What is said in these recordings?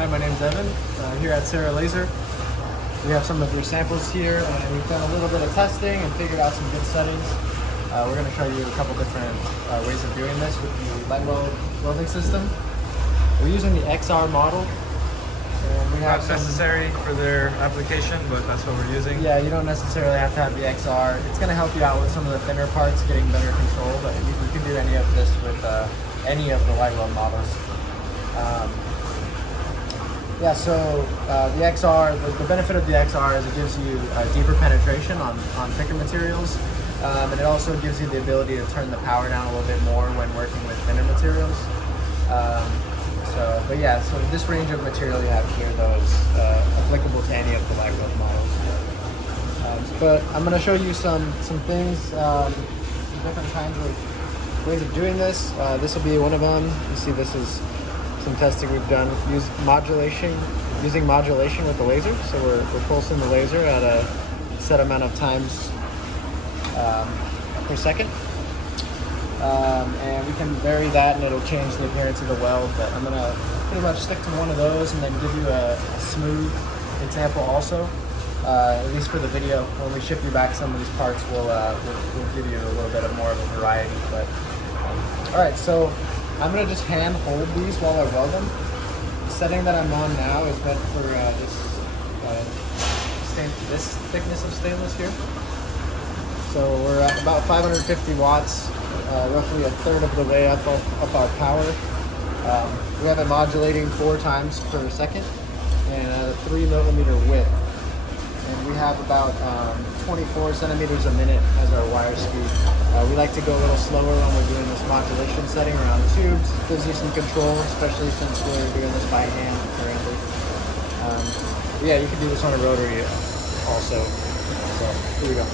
Hi, my name's Evan, here at Sarah Laser. We have some of your samples here, and we've done a little bit of testing and figured out some good settings. We're going to show you a couple different ways of doing this with the LightWELD welding system. We're using the XR model. And we have not necessary for their application, but that's what we're using. Yeah, you don't necessarily have to have the XR. It's going to help you out with some of the thinner parts, getting better control, but you can do any of this with any of the LightWELD models. Yeah, so the XR, the benefit of the XR is it gives you deeper penetration on thicker materials, and it also gives you the ability to turn the power down a little bit more when working with thinner materials. But yeah, so this range of material you have here, though, is applicable to any of the LightWELD models. But I'm going to show you some things, some different kinds of ways of doing this. This will be one of them. You see, this is some testing we've done using modulation with the laser. So we're pulsing the laser at a set amount of times per second. And we can vary that and it'll change the appearance of the weld, but I'm gonna pretty much stick to one of those and then give you a smooth example also. At least for the video, when we ship you back some of these parts, we'll give you a little bit of more of a variety. But all right, so I'm gonna just hand hold these while I weld them. The setting that I'm on now is meant for this thickness of stainless here. So we're at about 550 watts, roughly a third of the way up our power. We have it modulating 4 times per second and at a 3mm width. And we have about 24 centimeters a minute as our wire speed. We like to go a little slower when we're doing this modulation setting around the tubes. It gives you some control, especially since we're doing this by hand currently. Yeah, you can do this on a rotary also. So here we go.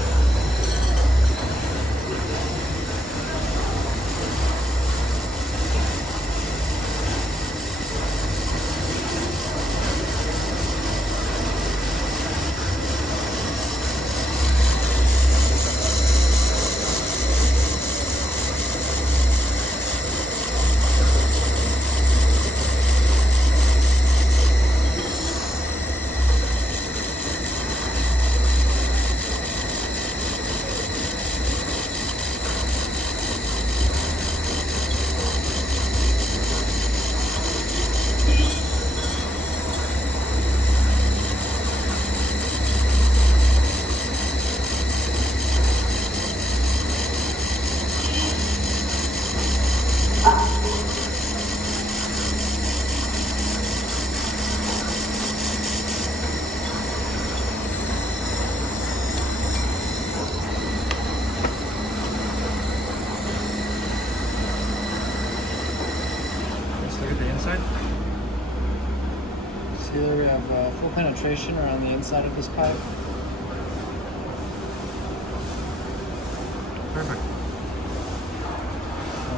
Look at the inside. See there, we have full penetration around the inside of this pipe. Perfect.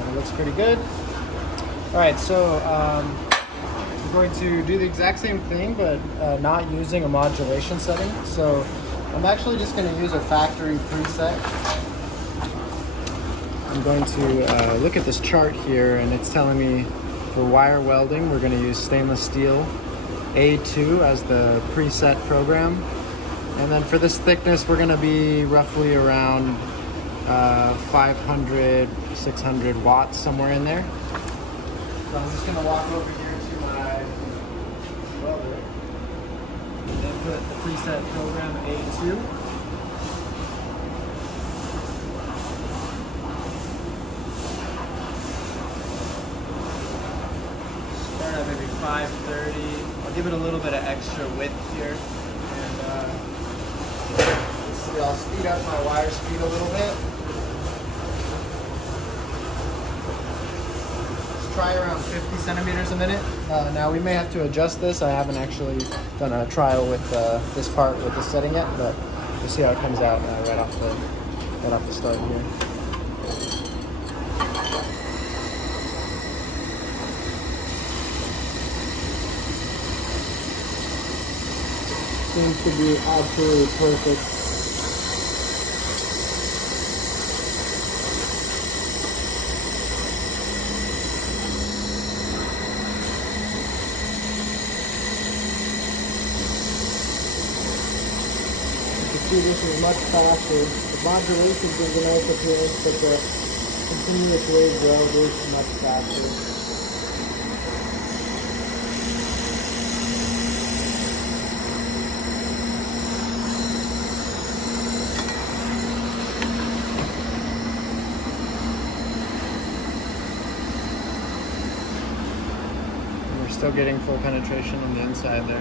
It looks pretty good. All right, so we're going to do the exact same thing, but not using a modulation setting. So I'm actually just going to use a factory preset. I'm going to look at this chart here, and it's telling me for wire welding, we're going to use stainless steel A2 as the preset program. And then for this thickness, we're going to be roughly around 500, 600 watts, somewhere in there. So I'm just going to walk over here to my welder and then put the preset program A2. Start at maybe 530. I'll give it a little bit of extra width here. And let's see, I'll speed up my wire speed a little bit. Try around 50 centimeters a minute. Now we may have to adjust this. I haven't actually done a trial with this part with the setting yet, but we'll see how it comes out right off the start here. Seems to be absolutely perfect. see this is much faster. The modulation gives a nice appearance, but the continuous wave weld is much faster. Still getting full penetration on the inside there.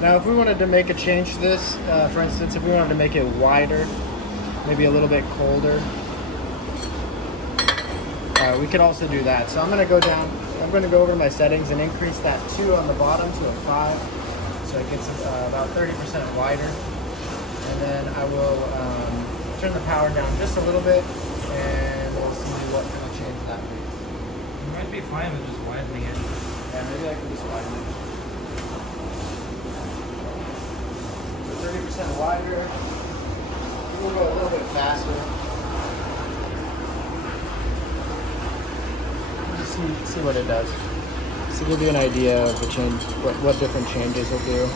Now if we wanted to make a change to this, for instance, if we wanted to make it wider, maybe a little bit colder, we could also do that. So I'm going to go over to my settings and increase that 2 on the bottom to a 5, so it gets about 30% wider. And then I will turn the power down just a little bit, and we'll see what kind of change that makes. You might be fine with just widening it. Yeah, maybe I can just widen it. So 30% wider. We'll go a little bit faster. Just see what it does. Just to give you an idea of the change, what different changes will do.